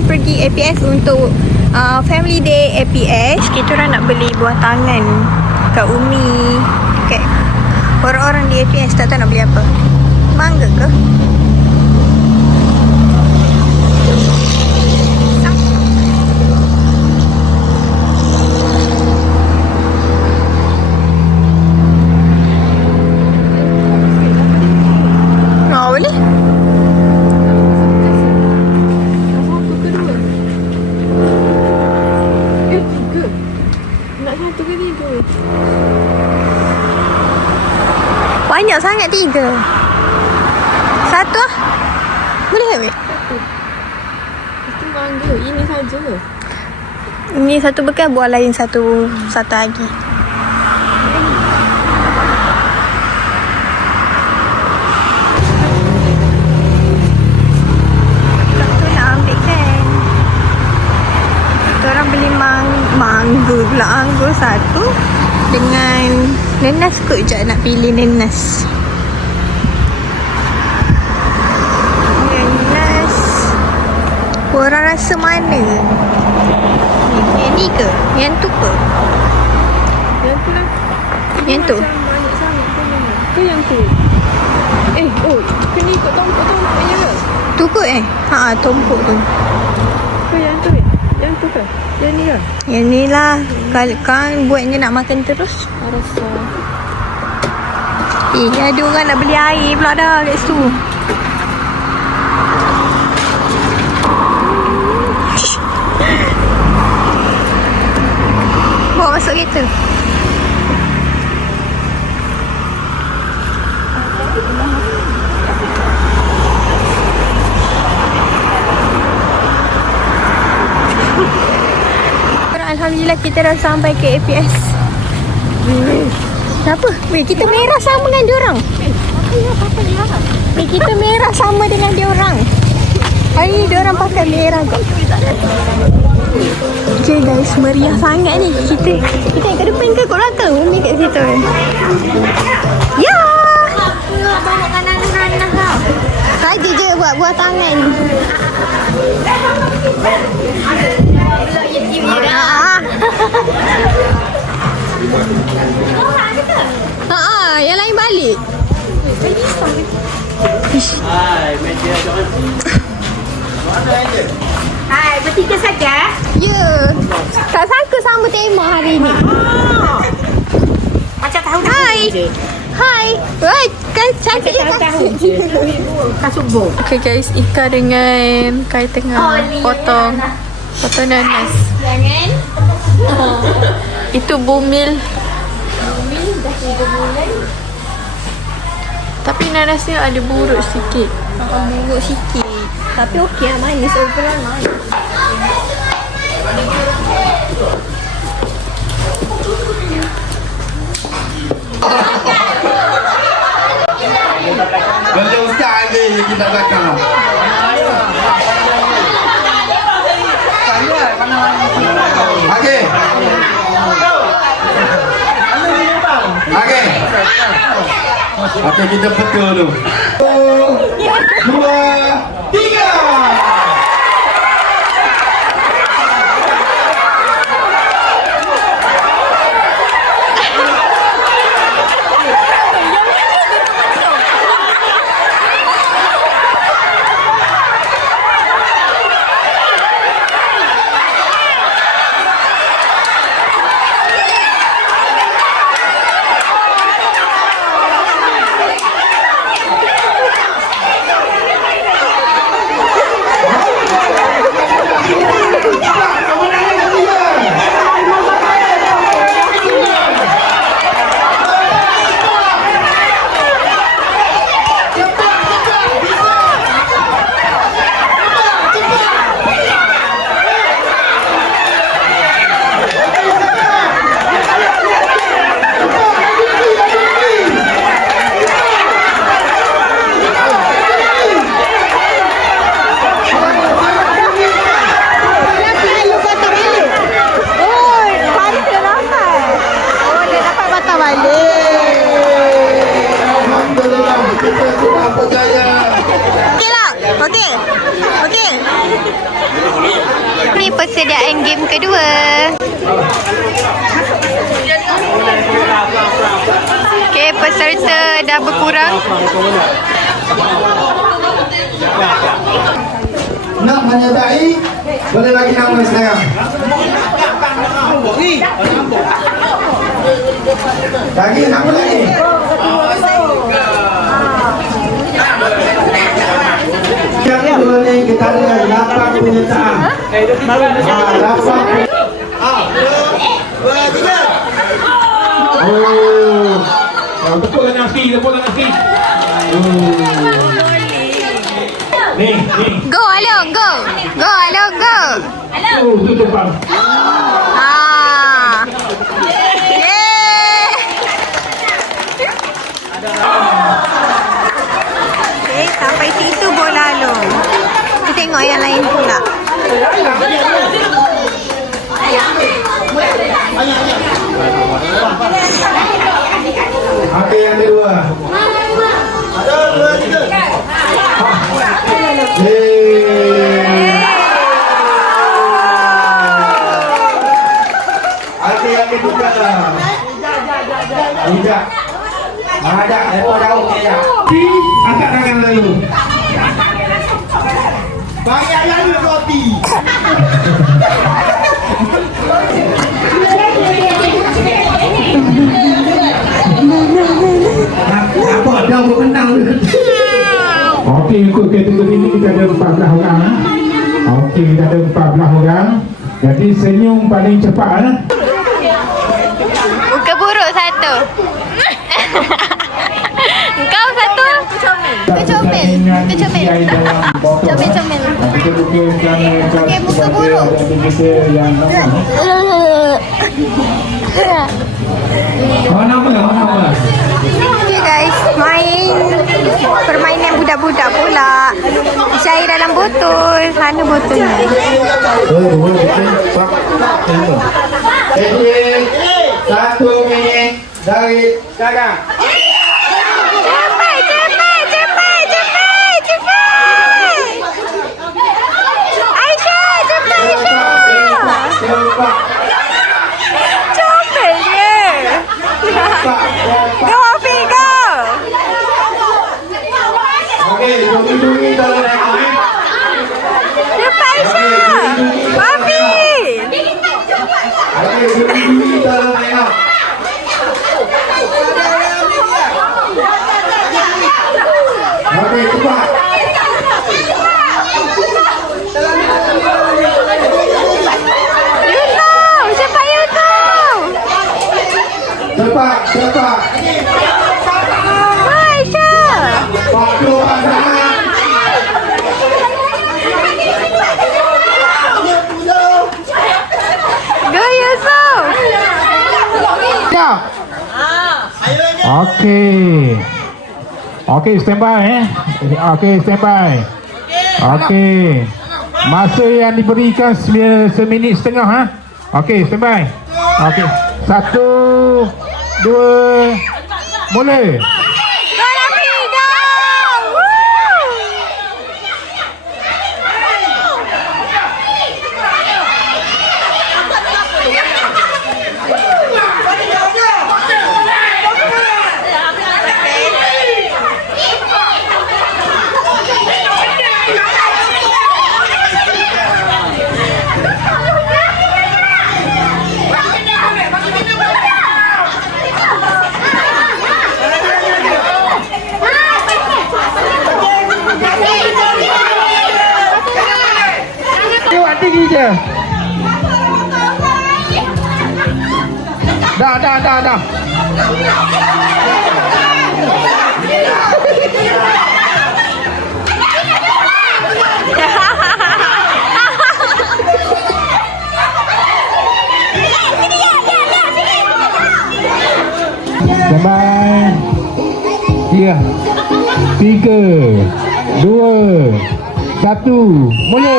akan pergi APS untuk uh, Family Day APS. Kita orang nak beli buah tangan kat Umi. Kat orang-orang di APS tak tahu nak beli apa. Mangga ke? Oh, boleh? Satu ke dua? Eh, tiga. Nak satu ke tiga? Banyak sangat tiga. Satu lah. Boleh tak, Weh? Itu mangga. Ini saja. Ini satu bekas, buah lain satu satu lagi. Satu nak ambil kan. Kita orang beli mang mangga pula anggur satu dengan nenas kot je nak pilih nenas. Nenas. Korang rasa mana? Yang ni ke? Yang tu ke? Yang tu lah. Yang tu? Ke yang tu? Eh, oh. Kena ikut tompok-tompok je ke? Tu kot eh? Ha, tumpuk tu. Ke yang tu eh? Yang tu ke? Yang ni ke? Yang ni lah. Kalau kan buatnya nak makan terus. Rasa. Eh, ada orang nak beli air pula dah kat situ. Bawa masuk kereta. Alhamdulillah kita dah sampai ke APS. Kenapa? Weh, kita merah sama dengan dia orang. Weh, kita merah sama dengan dia orang. Hari ni dia orang pakai merah kot. Okay guys, meriah sangat ni. Kita kita kat depan ke kat belakang? Umi kat situ. Ya. Kanan kanan kau. Saja je buat buah tangan. Ah. Ha ah, yang lain balik. Hai, bertiga saja. Ya. Tak sangka sama tema hari ni. Macam tahu Hai. Hai. Woi, kan cantik. Kasut bo. Okay guys, Ika dengan Kai tengah Oh, potong. Potong nanas. Jangan. Itu bumil. Tapi nanasnya ada buruk sikit. Oh, buruk sikit. Tapi okey lah manis. Overall manis. Ni yang kita belakang. Okey. Okey. Kita dulu. Satu, dua, dah berkurang. Nak menyertai Boleh bagi nama sekarang Lagi nak lagi Yang kedua ni kita ada lapan penyertaan. Ah, lapan. Ah, dua, tiga. Oh Oh, tepuk tangan sikit, tepuk tangan sikit. Ni, ni. Go Along, go. Go Along, go. Oh, tutup bang. Ah. Yeay. Okay, sampai situ bola lo. Kita tengok yang lain pula. Okey yang kedua Ada dua, tiga Yeay Okey yang ketiga Tidak Ada, lepas jauh tidak Angkat tangan lalu. Bagi ayah dulu roti Apa dah berkenang Okey, ikut kategori ini kita ada 14 orang. ah. Okey, kita ada 14 orang. Jadi senyum paling cepat. ah. Muka buruk satu. Kau satu. Kecomel. Kecomel. Comel-comel. Kita buka yang Okey, muka buruk. Dan kita yang nama. Oh, nama, oh, nama. Okay guys, main permainan budak-budak pula. Cair dalam botol. Sana botolnya. Okey Satu minit dari sekarang Cepat, cepat, cepat, cepat, cepat. Aisyah, cepat, Aisyah. Cepat Comel dia. Cepat Go, Afiq, go. Okey, dungi-dungi dalam naik eh. Cepat, Aisyah. Afiq. Okey, dungi-dungi dalam naik Okey, cepat Yusuf, cepat Yusuf. Cepat, cepat Aisyah. Waktu Okey. Standby eh. Okey, standby. Okey. Masa yang diberikan se- seminit setengah ha. Okey, standby. Okey. Satu, dua, mula. Jamban. Tiga. Ya. Tiga. Dua. Satu. Mula.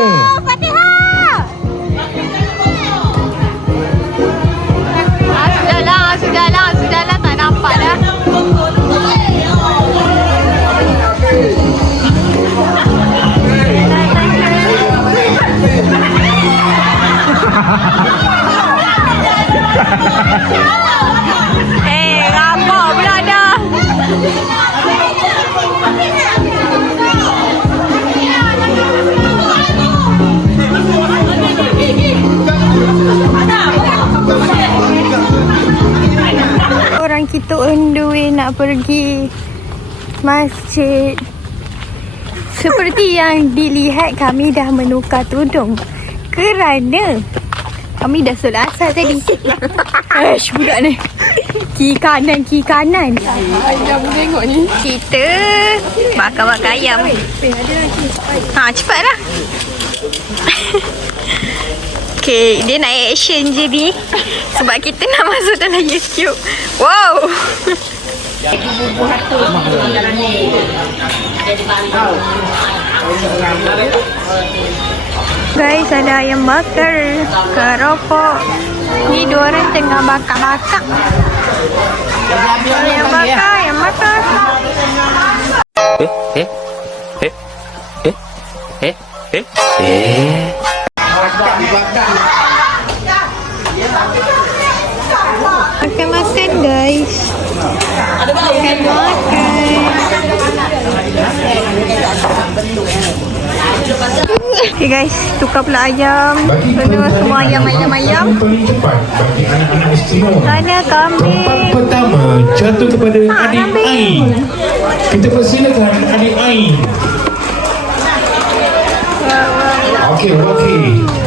Ha ha ha ha! Pergi masjid. Seperti yang dilihat kami dah menukar tudung kerana kami dah solat asar tadi. Aish budak ni. Kiri kanan, kiri kanan. Tengok ni. Kita bakar-bakar ayam. Ha, cepatlah. Okay, dia nak action je ni. Sebab kita nak masuk dalam YouTube. Wow! Guys, ada ayam bakar, keropok. Ni dua orang tengah bakar-bakar. Ayam bakar, ayam bakar. Makan-makan guys. Okay guys, tukar pula ayam. Kena semua ayam-ayam-ayam. Bagi anak-anak istimewa. Sana Tempat kambing. pertama jatuh kepada Ah, adik. Ain. Kita persilakan adik Ain. Okey, okey.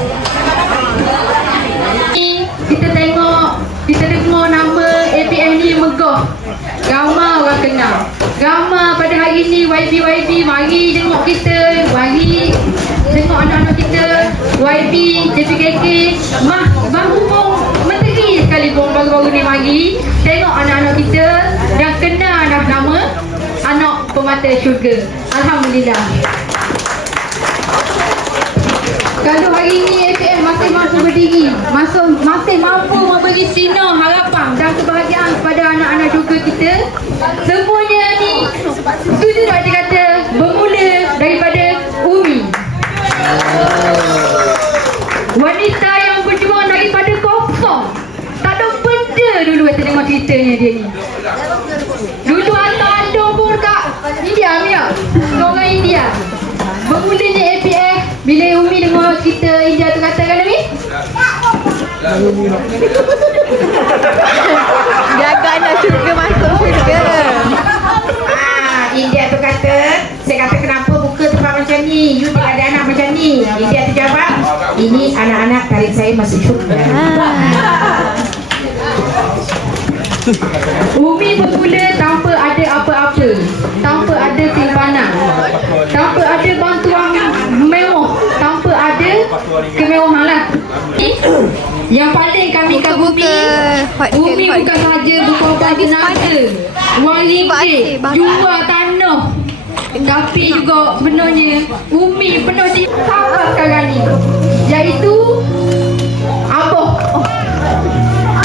Ni ramai orang kenal. Ramai pada hari ni YB YB mari tengok kita mari tengok anak-anak kita. YB JPKK mah baru pun menteri sekali pun baru-baru ni mari tengok anak-anak kita dah kenal dah nama anak pemata syurga. Alhamdulillah. Kalau hari ini APM masih mampu berdiri, masih, masih mampu memberi sinar harapan dan kebahagiaan kepada anak-anak juga kita, semuanya ni setuju tak dia kata bermula daripada Umi. Wanita yang berjuang daripada kosong. Tak ada benda dulu kita tengok ceritanya dia ni. Dulu hantar anda pun dekat India ni ya. Orang India. Bermulanya APF bila Umi dengar cerita India tu kata kan Umi? Jaga anak macam ni. India tu jawab, ini anak-anak tarik saya masuk syurga. Umi bermula tanpa ada apa-apa. Tanpa ada simpanan Tanpa ada bantuan mewah. Tanpa ada kemewahan lah Yang paling kami kagumi Umi bukan sahaja berkorban tenaga. Ringgit Jual tanah Tapi juga sebenarnya Umi penuh di Sampai sekarang ni. Iaitu Abah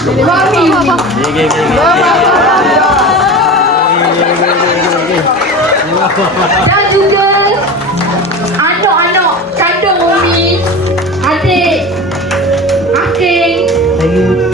Suami Umi Dan juga Anak-anak kandung Umi Adik Aking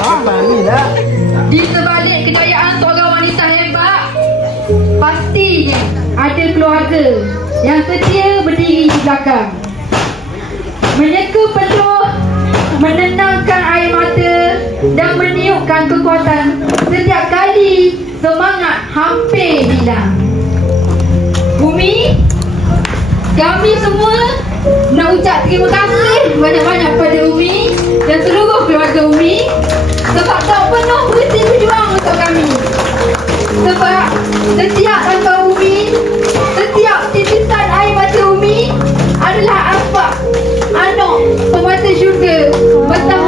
Abang ni dah. Di sebalik kejayaan seorang wanita hebat Pastinya ada keluarga yang setia berdiri di belakang. Mereka penuh menenangkan air kami semua nak ucap terima kasih banyak-banyak pada Umi dan seluruh keluarga Umi sebab tak penuh berhenti berjuang untuk kami. Sebab setiap langkah Umi, setiap titisan air mata Umi adalah asbab anak pemata syurga bertahan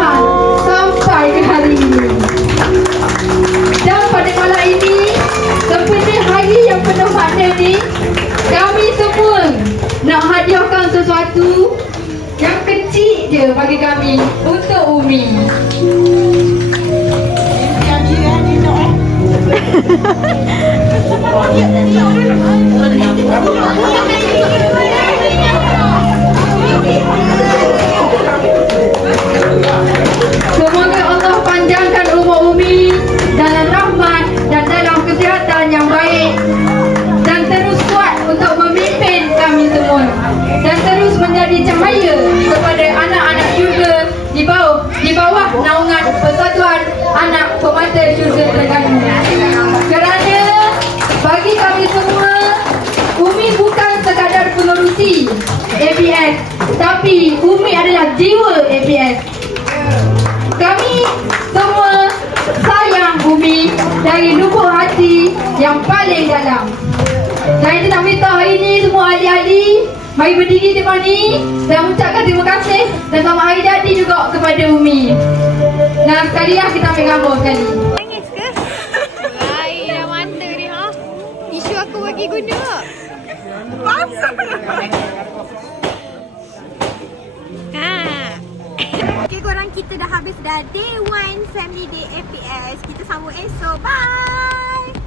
jiwa APS. Kami semua sayang Umi dari lubuk hati yang paling dalam. Saya nak minta hari ni semua ahli-ahli mari berdiri di depan ni dan ucapkan terima kasih dan selamat hari jadi juga kepada Umi. Dan sekali lah kita ambil gambar sekali. Kita dah habis dah day one family day APS. Kita sambung esok. Bye.